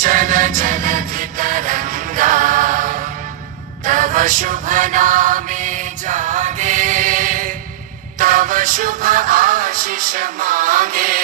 चल जलधि तरंगा तव शुभ नामे जागे तव शुभ आशीष मांगे